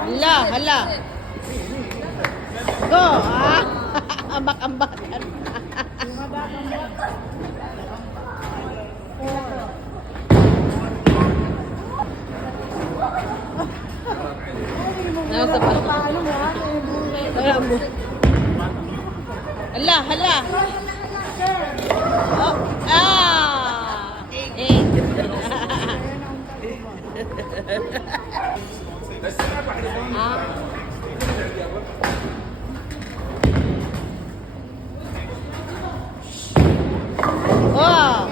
Hala, hala. Go, ah. Ambak-ambakan. Nasa pa. Wala mo. Hala, hala. Oh, ah. Eh. Ah. Oh.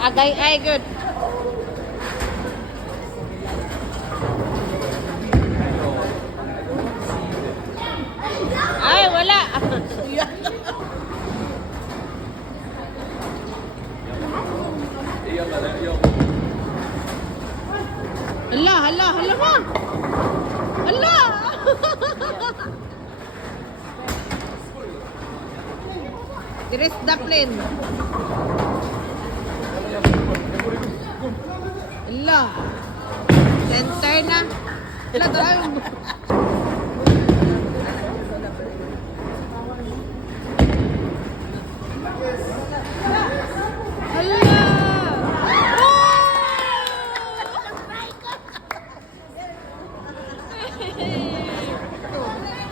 Agay ay good. Ay, wala. Hala, hala, hala ma. Hala. Iris Daplin. Hala. Center na. Hala, tayo.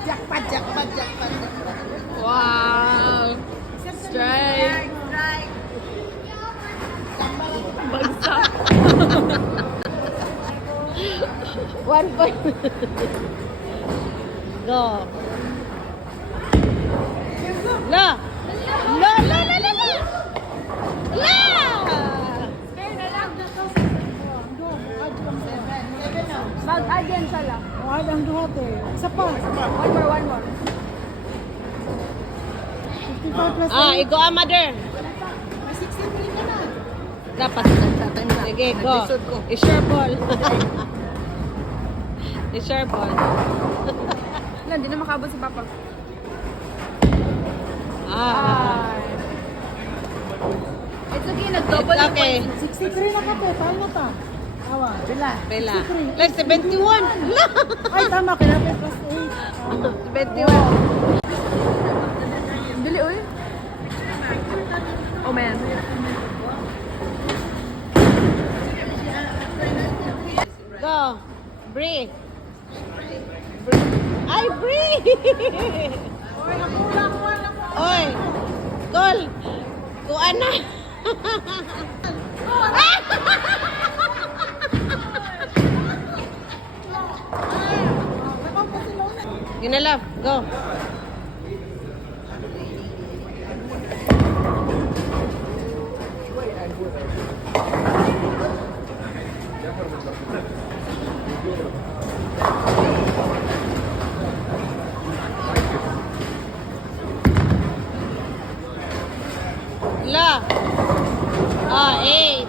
Jackpot, jackpot, jackpot. Wow. Strike. Bagsak. 1 point. Go. La. La, la, la, la, la. La. Mag-add yan sala. Wala ang duhat eh. Isa pa. One more. 55 plus Ah, igo ah, mother. 63 ka na. Dapat sige, go. It's your ball. It's your ball. Wala, hindi na makabot si Papa. Ah. It's okay, nag-double It's okay. 63 na ka te. Paano na ta? Awa. Bila. Bella. Like 71. La. Ay, tama. Kailangan plus 71. Dili, uy. Oh, man. Go. Breathe. Ay, breathe. Oy. Gol. Kuan na. Ginalap. Go. La. Ah, 8.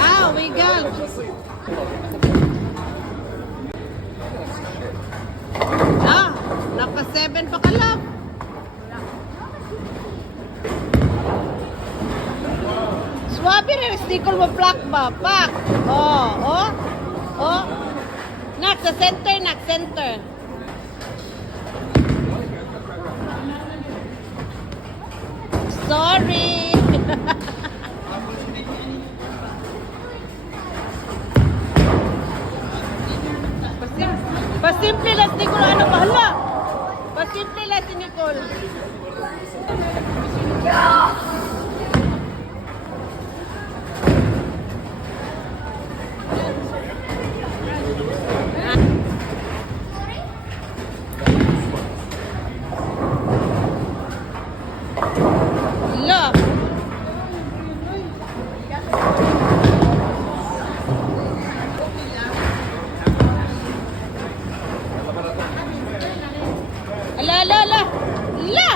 Ah, we got. Ah, naka 7 pa ka lang. Swabe rin, stikol mo black ba? Pak. Oh, oh. Oh. Nak, sa center, nak, center. Sorry. Pasimple lang si Nicole. Ano bahala? Pasimple lang si Nicole. Look. Ala, ala, ala. La.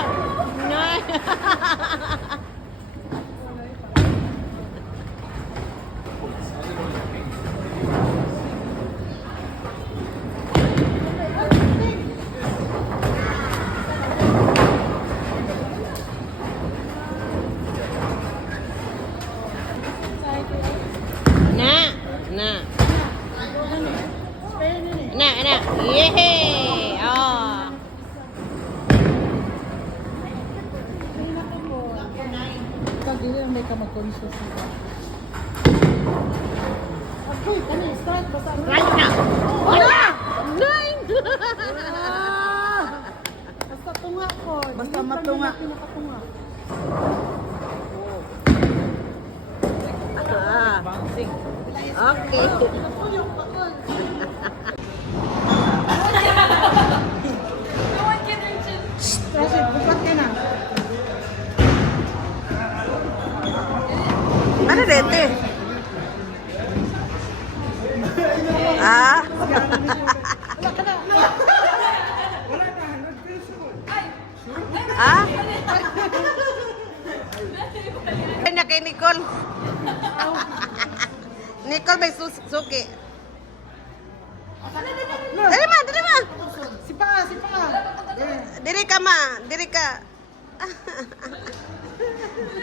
dili lang may ka mag-conscious nila. Okay, kani, strike. Basta ang Right na. Wala! 9! Basta tunga ko. Basta Dili lang matunga. yung pinakatunga. Okay. Kasi, bukat ka na. Ano dete? Ah? Ah? Ay, na kay Nicole. Nicole may suki. Dali ma, dali ma. Sipa. Diri ka ma, diri ka.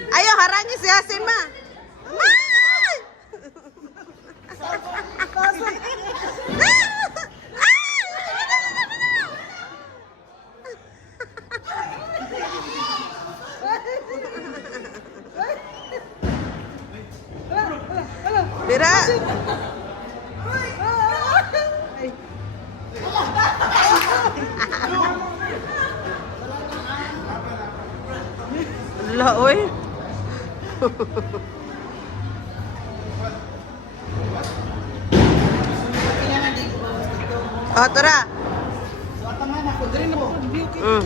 Ayo, harangi si Hasin ma. Ma! Bira. La, oy. Oh, tara. Mm.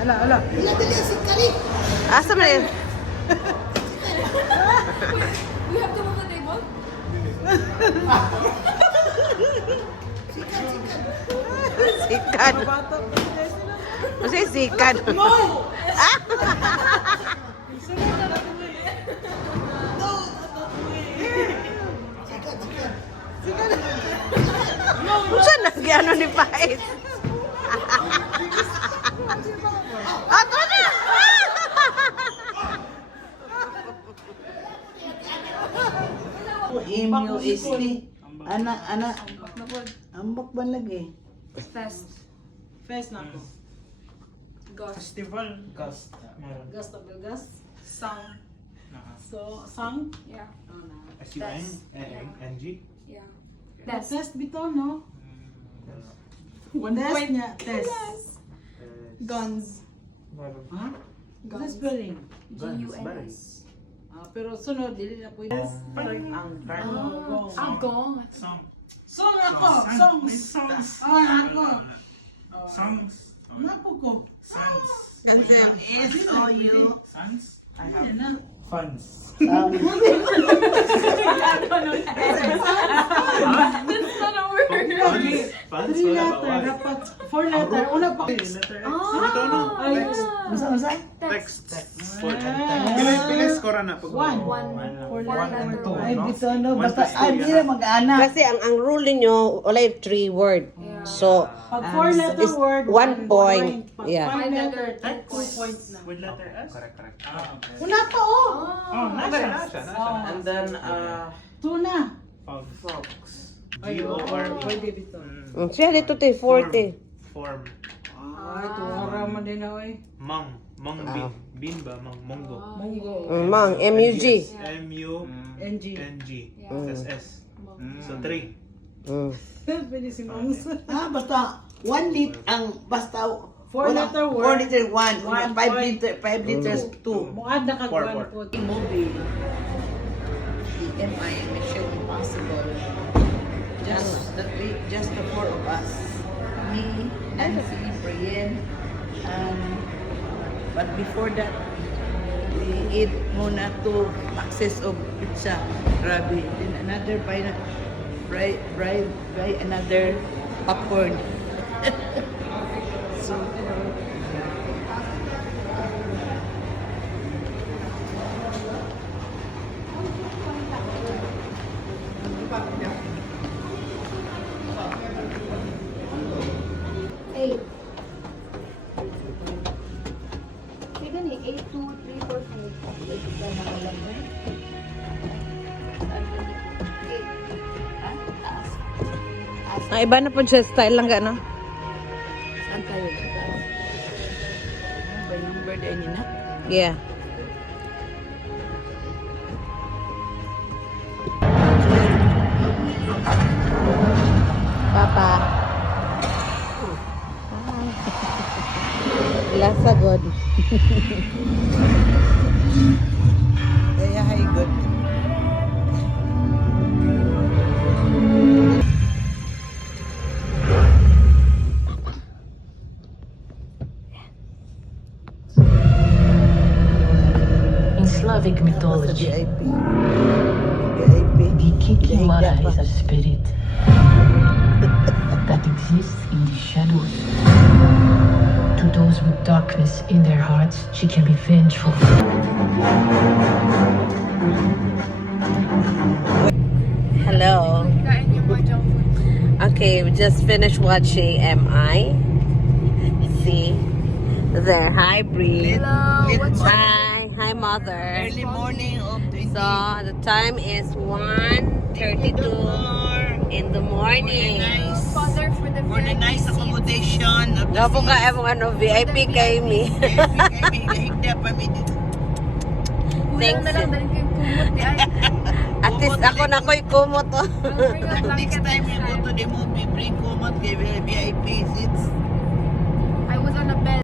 Ala. Asa man yun? We have to move the table? Sikat. Kasi sikat. Ah? Saan nagyano ni Pais? Ato na! MUSD. Ana. Ambak ba lagi? Fest. Fest na ako. Gosh. Festival. Gas. Meron. Gas na gas. Sang. Naka. So, sang. Yeah. Oh, na. SUN. NG. Yeah. Test bito, no? Wala. Test niya. Test. Guns. Meron. Ha? Guns spelling. G-U-N-S. Pero sunod, dili na pwede. Ang Agong. Song. Song ako! May Songs! songs. Ako! Songs. Napo ko. Sons. SOU. Sons. Ayan na. Funds. That's not a word. Funds. 3 letter. Dapat 4 letter. Una pa. Letter X. Ah, Ito no? Text. Unsa? Text. Pilay score na pag One. Four letter Ay, word. bito no. Basta, ay, di na mag-anak. Kasi ang rule ninyo, walay 3 word. Yeah. So, Pag 4 letter is word, 1 point. Pag Yeah. 5 letter, Text. 2 points na. With letter S? Correct. Ah, okay. Una pa, oh! Oh, nasa. And then, 2 na. Fox. Ay, G-O-R-E. pwede dito. siya dito tayo 40. Form. Ay, tuwara man din ako eh. Mang. Mang bin. Bin ba? Monggo. Munggo. Mang, MUG. NG. M-U-N-G. Tas S. So 3. Mm. Pwede si Mongs. Basta, 1 lit, basta, 4 letter 4 word. liter 1, 1 5 liters 2. Muad na kagwan Four. po. Movie, EMI, Mission Impossible. Just the 4 of us. Me, Nancy, Brienne, but before that, we eat muna 2 boxes of pizza. Grabe. Then another buy another popcorn. So, Eight. Kaya gani, 8, 2, 3, 4, 5. Ang iba na po siya style lang gano. dahil niya na. Yeah. Papa. Lasa god. Kaya hay good. In Slavic mythology, VIP. VIP. the Kikimara is a spirit that exists in the shadows. To those with darkness in their hearts, she can be vengeful. Hello. Kain yung mga junk food. Okay, we just finished watching MI. See there. Hi, Bree. Hi, mother. Early morning of 20. So the time is 1:32 in the morning. Father for the For the nice VIP seats. accommodation of the Gabo ka emong ano VIP kay me. Higda pa mi dito. Kulang na lang dahil kayo kumot di ay. At least ako na ko'y kumot. Oh. Don't bring a blanket Next time you go next to the movie, bring kumot kay VIP.